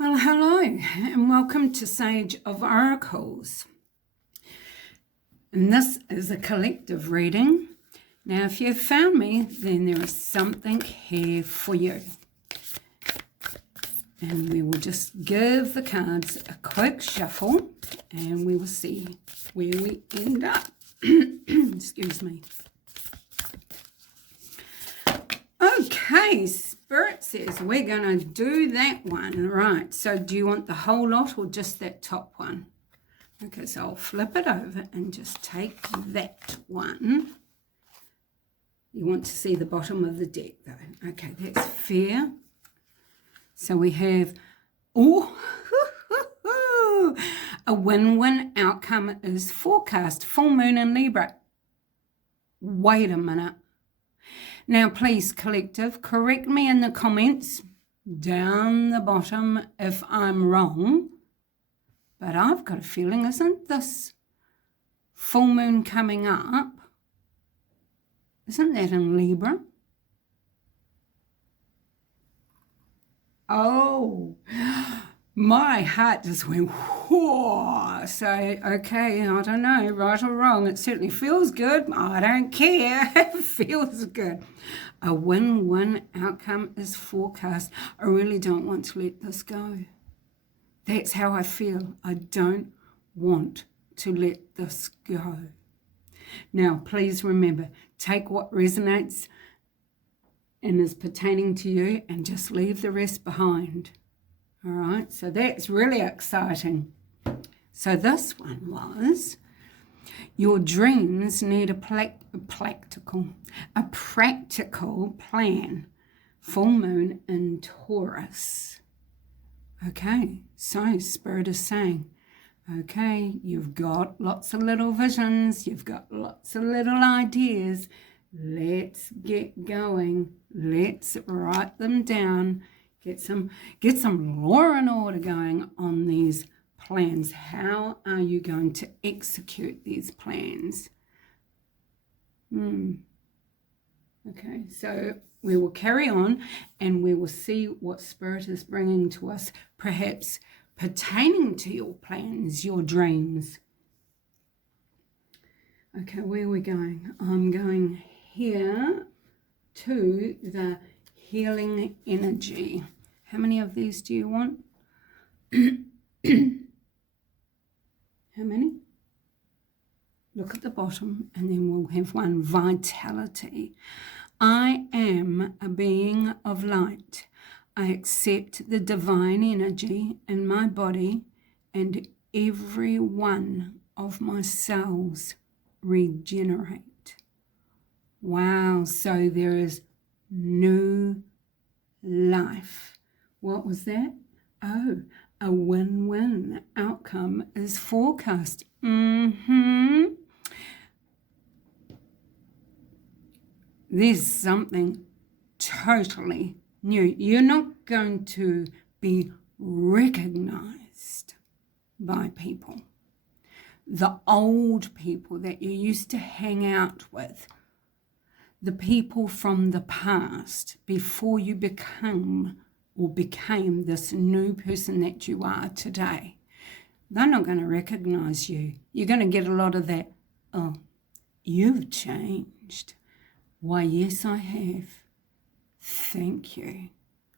Well, hello and welcome to Sage of Oracles. And this is a collective reading. Now, if you've found me, then there is something here for you. And we will just give the cards a quick shuffle and we will see where we end up. Excuse me. Okay, Spirit says we're going to do that one. Right, so do you want the whole lot or just that top one? Okay, so I'll flip it over and just take that one. You want to see the bottom of the deck though. Okay, that's fair. So we have, a win-win outcome is forecast. Full moon in Libra. Wait a minute. Now, please, collective, correct me in the comments down the bottom if I'm wrong. But I've got a feeling, isn't this full moon coming up? Isn't that in Libra? Oh, my heart just went, whoa. So, okay, I don't know, right or wrong. It certainly feels good. I don't care. It feels good. A win-win outcome is forecast. I really don't want to let this go. That's how I feel. I don't want to let this go. Now, please remember, take what resonates and is pertaining to you and just leave the rest behind. All right, so that's really exciting. So this one was, your dreams need a practical plan. Full moon in Taurus. Okay, so Spirit is saying, okay, you've got lots of little visions, you've got lots of little ideas. Let's get going. Let's write them down. Get some law and order going on these plans. How are you going to execute these plans? Okay, so we will carry on and we will see what Spirit is bringing to us, perhaps pertaining to your plans, your dreams. Okay, where are we going? I'm going here to the healing energy. How many of these do you want? How many? Look at the bottom and then we'll have one. Vitality. I am a being of light. I accept the divine energy in my body and every one of my cells regenerate. Wow, so there is new life. What was that? Oh, a win-win outcome is forecast. There's something totally new. You're not going to be recognized by people. The old people that you used to hang out with, the people from the past before you became this new person that you are today, they're not going to recognize you. You're going to get a lot of that, oh, you've changed. Why, yes, I have. Thank you.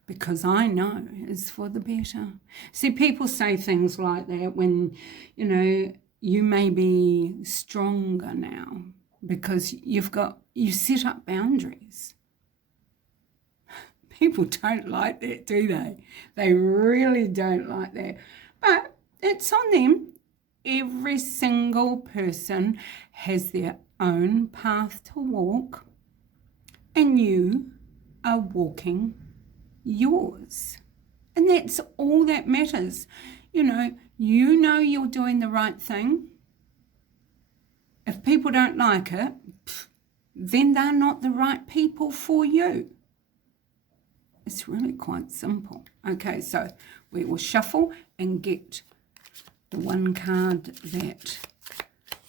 Because I know it's for the better. See, people say things like that when, you may be stronger now because you set up boundaries. People don't like that, do they? They really don't like that. But it's on them. Every single person has their own path to walk, and you are walking yours. And that's all that matters. You know you're doing the right thing. If people don't like it, then they're not the right people for you. It's really quite simple. Okay, so we will shuffle and get the one card that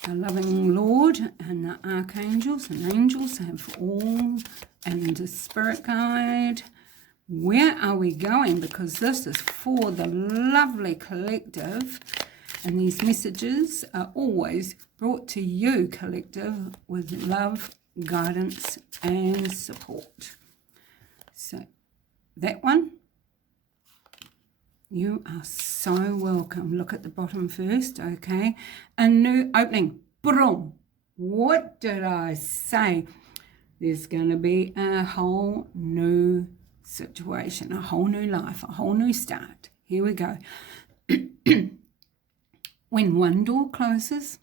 the loving Lord and the archangels and angels have all, and the spirit guide where are we going? Because this is for the lovely collective, and these messages are always brought to you, collective, with love, guidance, and support. So that one, you are so welcome. Look at the bottom first, okay? A new opening. Boom. What did I say? There's going to be a whole new situation, a whole new life, a whole new start. Here we go. When one door closes,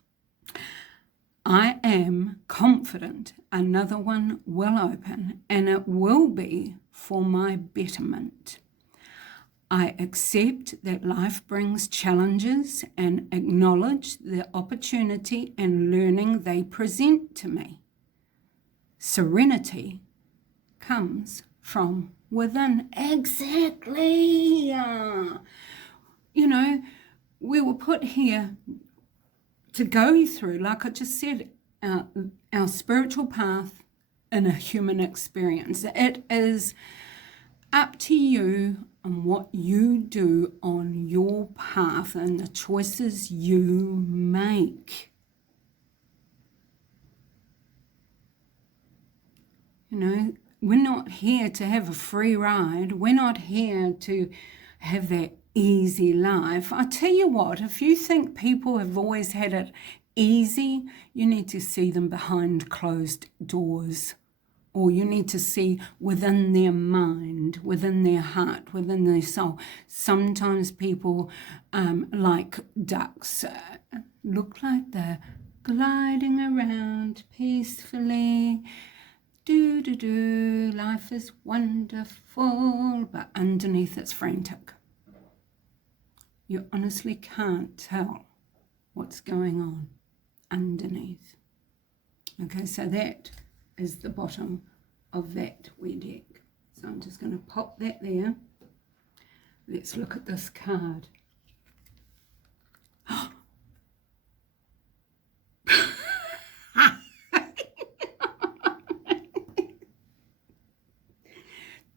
I am confident another one will open, and it will be for my betterment. I accept that life brings challenges and acknowledge the opportunity and learning they present to me. Serenity comes from within. Exactly. You know, we were put here to go through, like I just said, our spiritual path in a human experience. It is up to you and what you do on your path and the choices you make. You know, we're not here to have a free ride. We're not here to have that easy life. I tell you what, if you think people have always had it easy, you need to see them behind closed doors. Or you need to see within their mind, within their heart, within their soul. Sometimes people, like ducks, look like they're gliding around peacefully. Do, life is wonderful, but underneath it's frantic. You honestly can't tell what's going on underneath. Okay, so that is the bottom of that wee deck. So I'm just going to pop that there. Let's look at this card.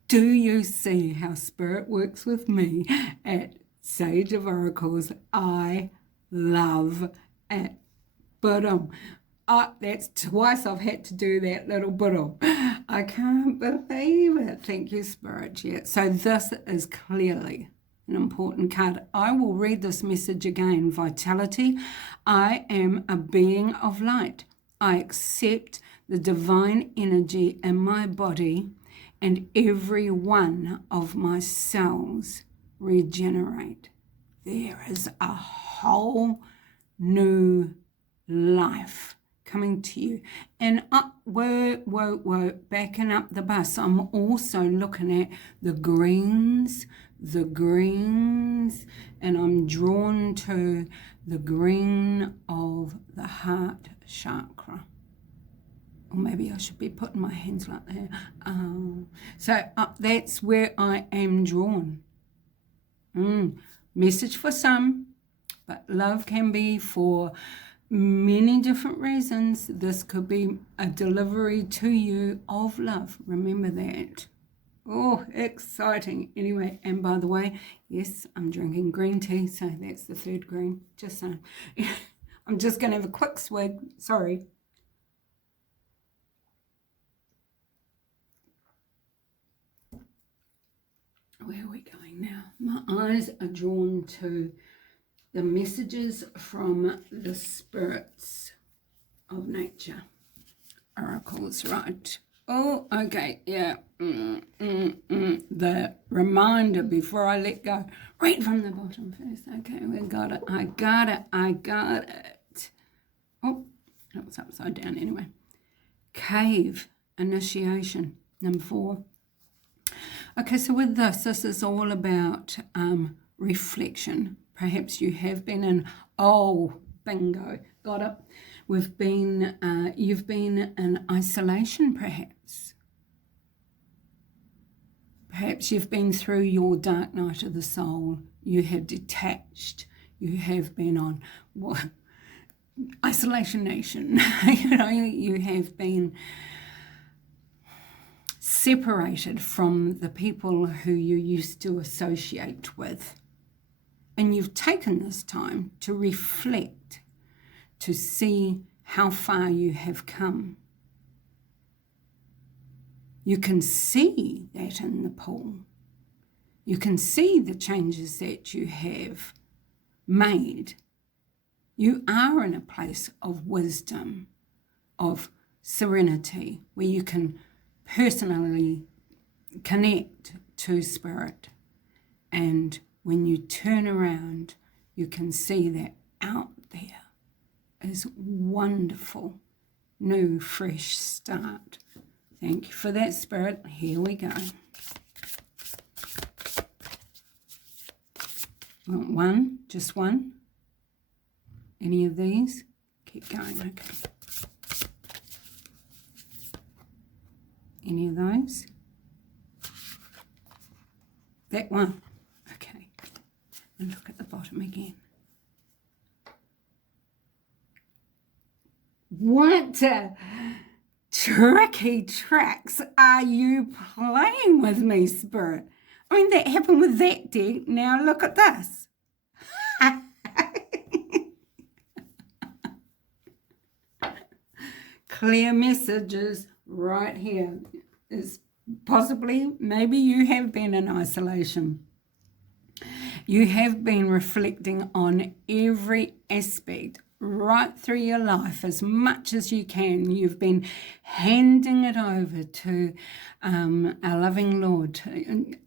Do you see how Spirit works with me at Sage of Oracles? I love it. But that's twice I've had to do that little bottle. I can't believe it. Thank you, Spirit. Yeah. So this is clearly an important card. I will read this message again. Vitality. I am a being of light. I accept the divine energy in my body, and every one of my cells regenerate. There is a whole new life coming to you. And whoa, backing up the bus, I'm also looking at the greens, and I'm drawn to the green of the heart chakra. Or maybe I should be putting my hands like that. So that's where I am drawn. Message for some, but love can be for many different reasons. This could be a delivery to you of love. Remember that. Oh, exciting. Anyway, and by the way, yes, I'm drinking green tea, so that's the third green. Just saying. I'm just going to have a quick swig. Sorry. Where are we going now? My eyes are drawn to the messages from the spirits of nature. Oracles, right? Oh, okay, yeah. The reminder before I let go. Right from the bottom first. Okay, we got it. I got it. Oh, that was upside down anyway. Cave initiation, number 4. Okay, so with this is all about reflection. Perhaps you have been in, bingo, got it. You've been in isolation, perhaps. Perhaps you've been through your dark night of the soul. You have detached. You have been on Isolation Nation. You have been separated from the people who you used to associate with. And you've taken this time to reflect, to see how far you have come. You can see that in the pool. You can see the changes that you have made. You are in a place of wisdom, of serenity, where you can personally connect to Spirit. And when you turn around, you can see that out there is wonderful, new, fresh start. Thank you for that, Spirit. Here we go. One, just one. Any of these? Keep going, okay. Any of those? That one. Okay. And look at the bottom again. What tricky tricks are you playing with me, Spirit? I mean, that happened with that deck. Now look at this. Clear messages right here. Is possibly, maybe you have been in isolation. You have been reflecting on every aspect right through your life as much as you can. You've been handing it over to our loving Lord,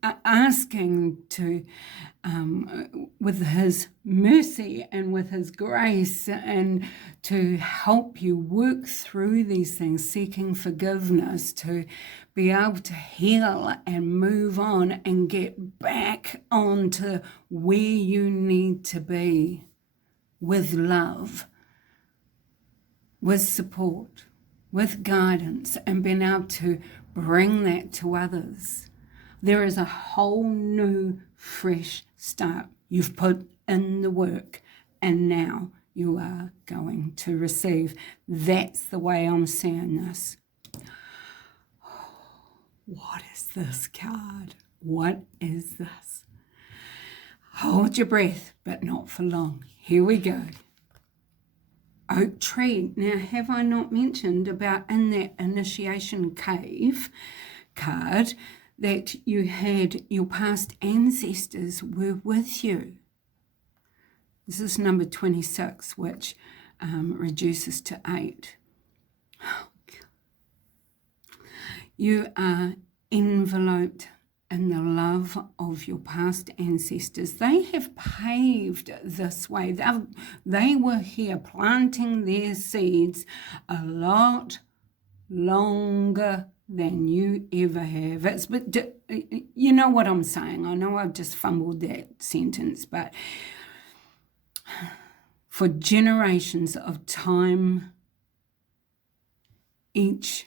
asking to, with His mercy and with His grace, and to help you work through these things, seeking forgiveness, to be able to heal and move on and get back onto where you need to be, with love, with support, with guidance, and being able to bring that to others. There is a whole new, fresh start. You've put in the work, and now you are going to receive. That's the way I'm seeing this. What is this card? What is this? Hold your breath, but not for long. Here we go. Oak tree. Now, have I not mentioned about in that initiation cave card that you had your past ancestors were with you? This is number 26, which reduces to 8. You are enveloped in the love of your past ancestors. They have paved this way. They were here planting their seeds a lot longer than you ever have. You know what I'm saying. I know I've just fumbled that sentence, but for generations of time, each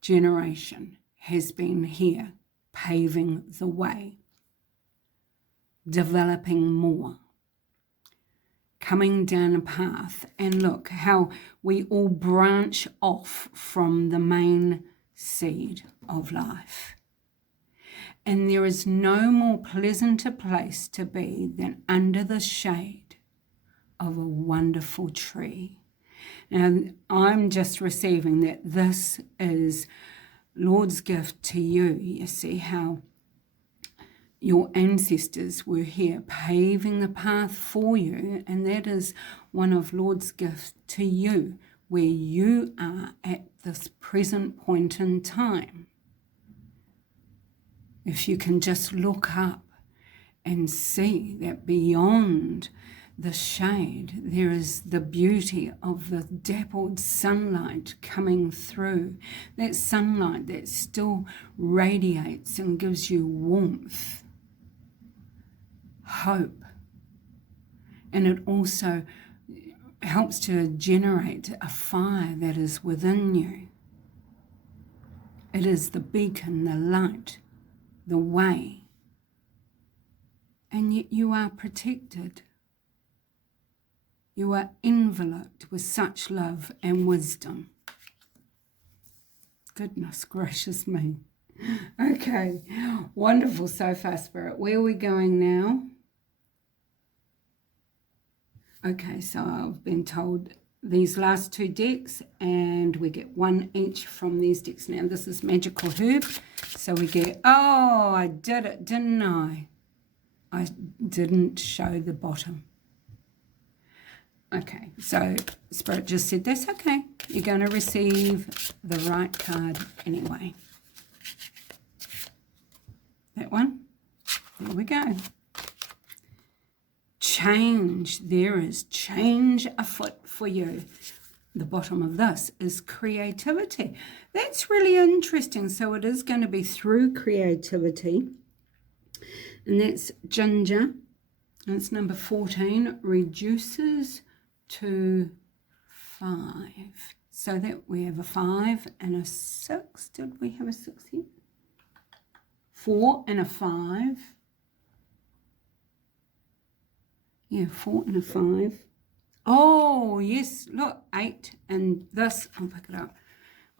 generation has been here, paving the way, developing more, coming down a path. And look how we all branch off from the main seed of life. And there is no more pleasanter place to be than under the shade of a wonderful tree. Now, I'm just receiving that this is Lord's gift to you. You see how your ancestors were here paving the path for you, and that is one of Lord's gifts to you, where you are at this present point in time. If you can just look up and see that beyond the shade, there is the beauty of the dappled sunlight coming through. That sunlight that still radiates and gives you warmth, hope. And it also helps to generate a fire that is within you. It is the beacon, the light, the way. And yet you are protected. You are enveloped with such love and wisdom. Goodness gracious me. Okay, wonderful so far, Spirit. Where are we going now? Okay, so I've been told these last 2 decks, and we get 1 each from these decks. Now, this is Magical Herb, so we get, oh, I did it, didn't I? I didn't show the bottom. Okay, so Spirit just said, that's okay. You're going to receive the right card anyway. That one. There we go. Change. There is change afoot for you. The bottom of this is creativity. That's really interesting. So it is going to be through creativity. And that's Ginger. And it's number 14. Reduces to 5. So that we have a 5 and a 6. Did we have a 6 here? 4 and a 5. Yeah, 4 and a 5. Oh, yes, look, 8. And this, I'll pick it up.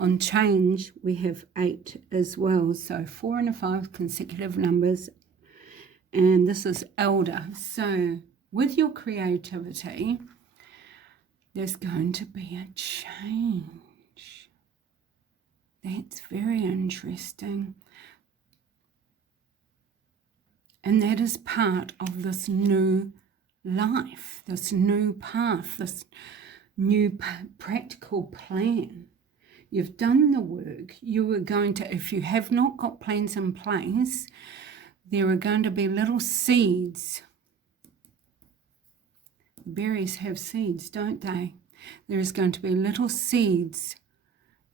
On change, we have 8 as well. So 4 and a 5 consecutive numbers. And this is elder. So with your creativity, there's going to be a change. That's very interesting. And that is part of this new life, this new path, this new practical plan. You've done the work. You are going to, if you have not got plans in place, there are going to be little seeds. Berries have seeds, don't they? There is going to be little seeds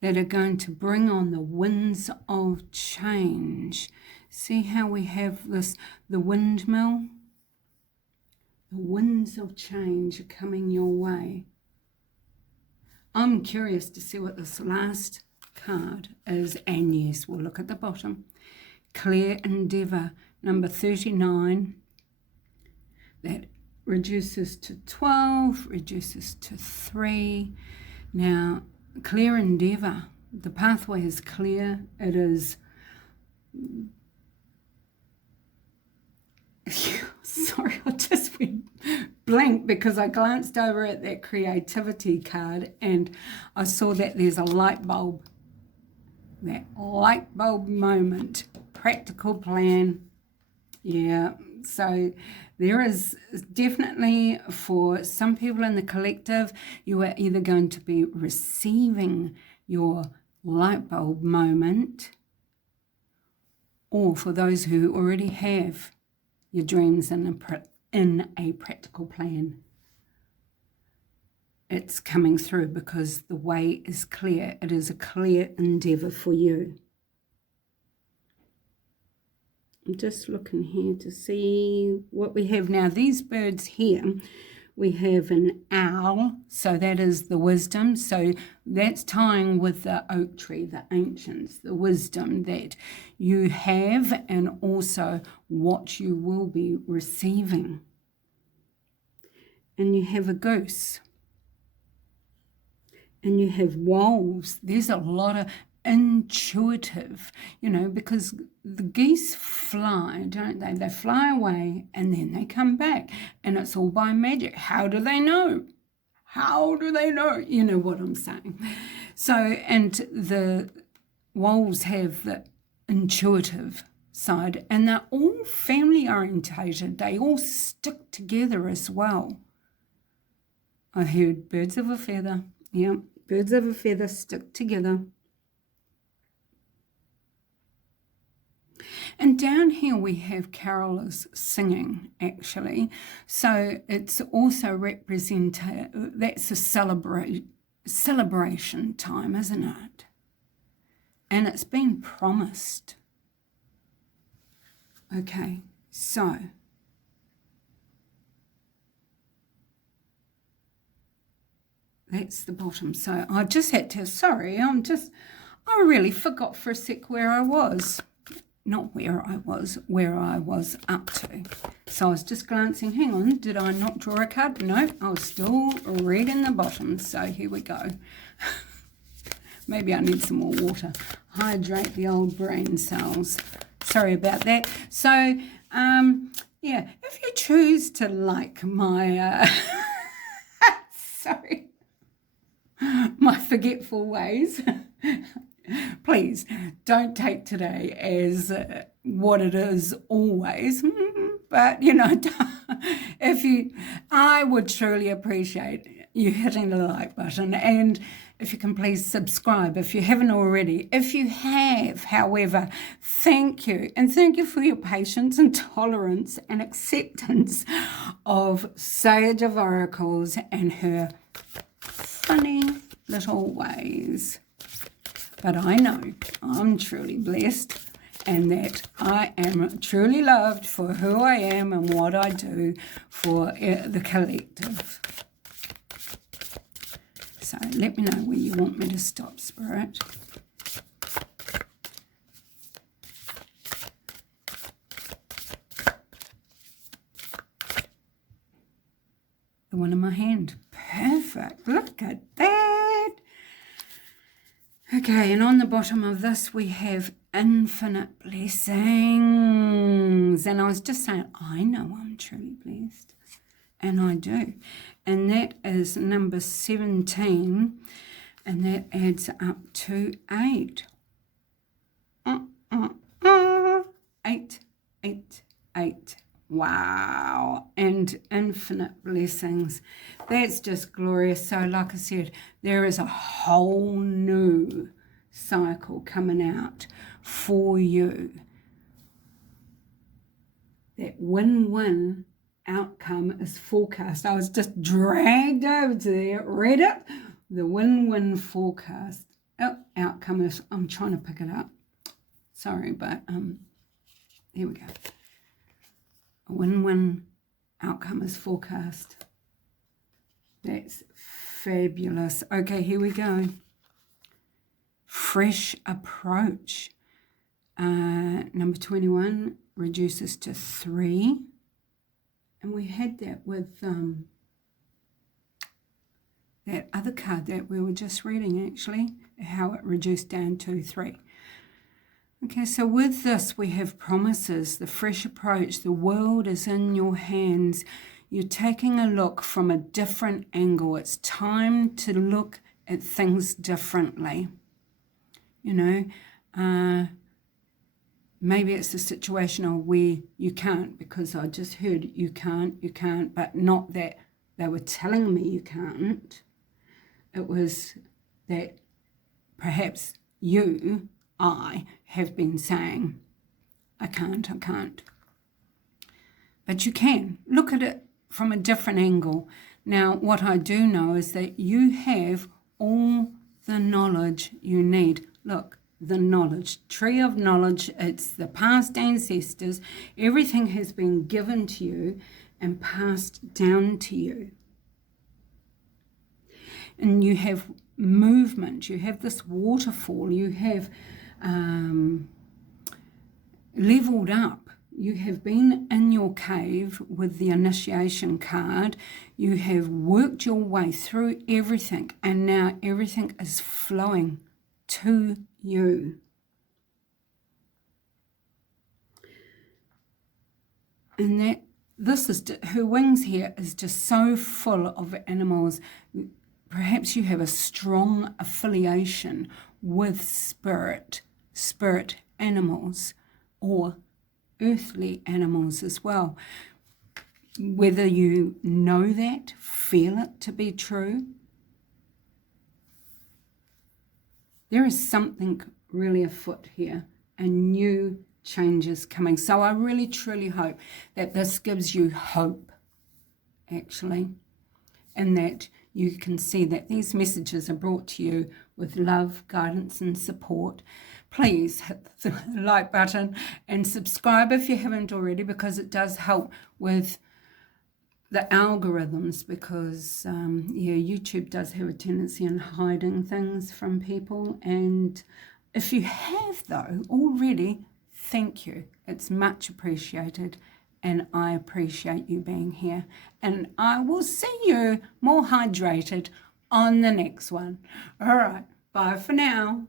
that are going to bring on the winds of change. See how we have this, the windmill? The winds of change are coming your way. I'm curious to see what this last card is. And yes, we'll look at the bottom. Clear Endeavour, number 39. That reduces to 12, reduces to 3. Now, Clear Endeavour, the pathway is clear. It is... Sorry, I just went blank because I glanced over at that creativity card and I saw that there's a light bulb. That light bulb moment, practical plan. Yeah, so there is definitely, for some people in the collective, you are either going to be receiving your light bulb moment, or for those who already have your dreams in a practical plan, it's coming through because the way is clear. It is a clear endeavour for you. I'm just looking here to see what we have now. These birds here, we have an owl, so that is the wisdom. So that's tying with the oak tree, the ancients, the wisdom that you have and also what you will be receiving. And you have a goose. And you have wolves. There's a lot of intuitive, because the geese fly, don't they? They fly away and then they come back and it's all by magic. How do they know? How do they know? You know what I'm saying. So, and the wolves have the intuitive side and they're all family orientated. They all stick together as well. I heard birds of a feather. Yeah, birds of a feather stick together. And down here we have carolers singing, actually. So it's also that's a celebration time, isn't it? And it's been promised. Okay, so that's the bottom. So I just had to, sorry, I really forgot for a sec where I was. Not where I was up to. So I was just glancing, hang on, did I not draw a card? No, I was still reading the bottom. So here we go. Maybe I need some more water. hydrate the old brain cells. Sorry about that. So, yeah, if you choose to like my, sorry, my forgetful ways, please don't take today as what it is always. But, you know, I would truly appreciate you hitting the like button, and if you can please subscribe if you haven't already. If you have, however, thank you. And thank you for your patience and tolerance and acceptance of Sage of Oracles and her funny little ways. But I know I'm truly blessed and that I am truly loved for who I am and what I do for the collective. So let me know where you want me to stop, Spirit. The one in my hand. Perfect. Look at that. Okay, and on the bottom of this we have infinite blessings. And I was just saying, I know I'm truly blessed. And I do. And that is number 17. And that adds up to 8. 8, 8, 8. Wow. And infinite blessings. That's just glorious. So like I said, there is a whole new cycle coming out for you. That win-win outcome is forecast. I was just dragged over to there, read it. The win-win forecast. Outcome is, I'm trying to pick it up. Sorry, but here we go. A win-win outcome is forecast. That's fabulous. Okay, here we go. Fresh approach. Number 21 reduces to 3. And we had that with that other card that we were just reading, actually, how it reduced down to 3. Okay, so with this, we have promises, the fresh approach, the world is in your hands. You're taking a look from a different angle. It's time to look at things differently. You know, maybe it's a situation of where you can't, because I just heard you can't, but not that they were telling me you can't. It was that perhaps I have been saying, I can't. But you can. Look at it from a different angle. Now, what I do know is that you have all the knowledge you need. Look, the knowledge, tree of knowledge, it's the past ancestors. Everything has been given to you and passed down to you. And you have movement, you have this waterfall, you have leveled up. You have been in your cave with the initiation card. You have worked your way through everything, and now everything is flowing to you. And that this is, her wings here is just so full of animals. Perhaps you have a strong affiliation with spirit animals, or earthly animals as well. Whether you know that, feel it to be true, there is something really afoot here, and new changes coming. So I really truly hope that this gives you hope, actually, and that you can see that these messages are brought to you with love, guidance, and support. Please hit the like button and subscribe if you haven't already, because it does help with the algorithms, because YouTube does have a tendency in hiding things from people. And if you have, though, already, thank you. It's much appreciated, and I appreciate you being here. And I will see you more hydrated on the next one. All right, bye for now.